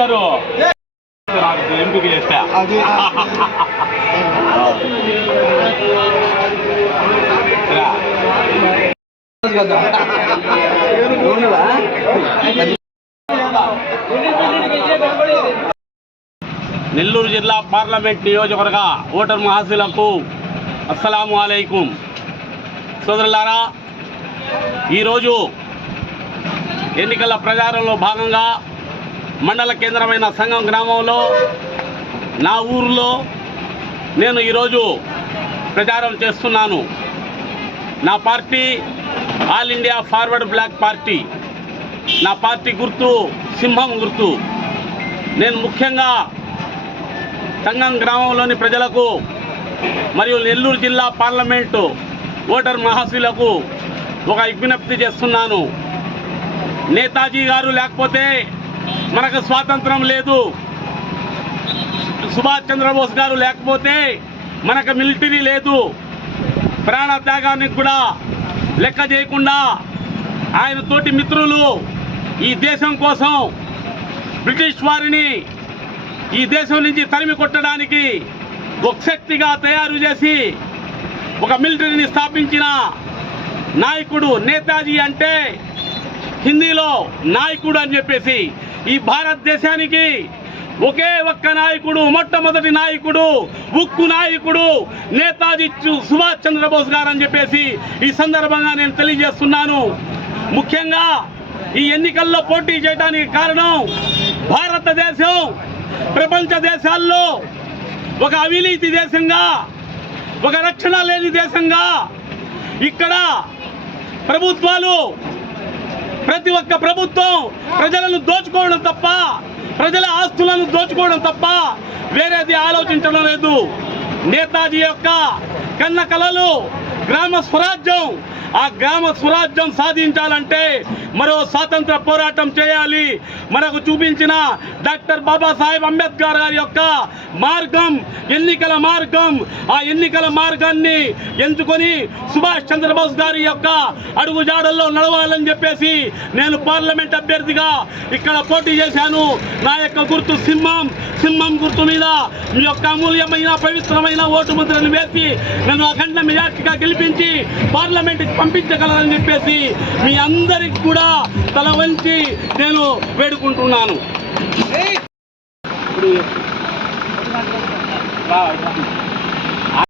Master ఎంపిక చేస్తా నెల్లూరు జిల్లా పార్లమెంట్ నియోజకవర్గ ఓటర్ మహాశయులకు అస్సలాము అలైకుం. సోదరులారా, ఈరోజు ఎన్నికల ప్రచారంలో భాగంగా మండల కేంద్రమైన సంగం గ్రామంలో నా ఊరిలో నేను ఈరోజు ప్రచారం చేస్తున్నాను. నా party all India forward bloc party. నా పార్టీ గుర్తు సింహం గుర్తు. నేను ముఖ్యంగా సంగం గ్రామంలోని ప్రజలకు మరియు నెల్లూరు జిల్లా పార్లమెంటు ఓటర్ మహాశయులకు ఒక విజ్ఞప్తి చేస్తున్నాను. నేతాజీ గారు లేకపోతే మనకు స్వాతంత్రం లేదు. సుభాష్ చంద్రబోస్ గారు లేకపోతే మనకు మిలిటరీ లేదు. ప్రాణ త్యాగానికి కూడా లెక్క చేయకుండా ఆయన తోటి మిత్రులు ఈ దేశం కోసం బ్రిటిష్ వారిని ఈ దేశం నుంచి తరిమి కొట్టడానికి ఒక శక్తిగా తయారు చేసి ఒక మిలిటరీని స్థాపించిన నాయకుడు నేతాజీ. అంటే హిందీలో నాయకుడు అని చెప్పేసి ఈ భారతదేశానికి ఒకే ఒక్క నాయకుడు, మొట్టమొదటి నాయకుడు, ఉక్కు నాయకుడు నేతాజీ సుభాష్ చంద్రబోస్ గారు అని చెప్పేసి ఈ సందర్భంగా నేను తెలియజేస్తున్నాను. ముఖ్యంగా ఈ ఎన్నికల్లో పోటీ చేయడానికి కారణం భారతదేశం ప్రపంచ దేశాల్లో ఒక అవినీతి దేశంగా, ఒక రక్షణ లేని దేశంగా, ఇక్కడ ప్రభుత్వాలు ప్రతి ఒక్క ప్రభుత్వం ప్రజలను దోచుకోవడం తప్ప, ప్రజల ఆస్తులను దోచుకోవడం తప్ప వేరేది ఆలోచించడం లేదు. నేతాజీ యొక్క కన్న కలలు గ్రామ స్వరాజ్యం. ఆ గ్రామ స్వరాజ్యం సాధించాలంటే మరో స్వాతంత్ర పోరాటం చేయాలి. మనకు చూపించిన డాక్టర్ బాబాసాహెబ్ అంబేద్కర్ గారి యొక్క మార్గం ఎన్నికల మార్గం. ఆ ఎన్నికల మార్గాన్ని ఎంచుకొని సుభాష్ చంద్రబోస్ గారి యొక్క అడుగుజాడల్లో నడవాలని చెప్పేసి నేను పార్లమెంట్ అభ్యర్థిగా ఇక్కడ పోటీ చేశాను. నా యొక్క గుర్తు సింహం. సింహం గుర్తు మీద మీ యొక్క అమూల్యమైన పవిత్రమైన ఓటు ముద్రను వేసి నన్ను అఖండ మెజార్టీగా గెలిపించి పార్లమెంట్కి పంపించగలరని చెప్పేసి మీ అందరికి కూడా తల వంచి నేను వేడుకుంటున్నాను.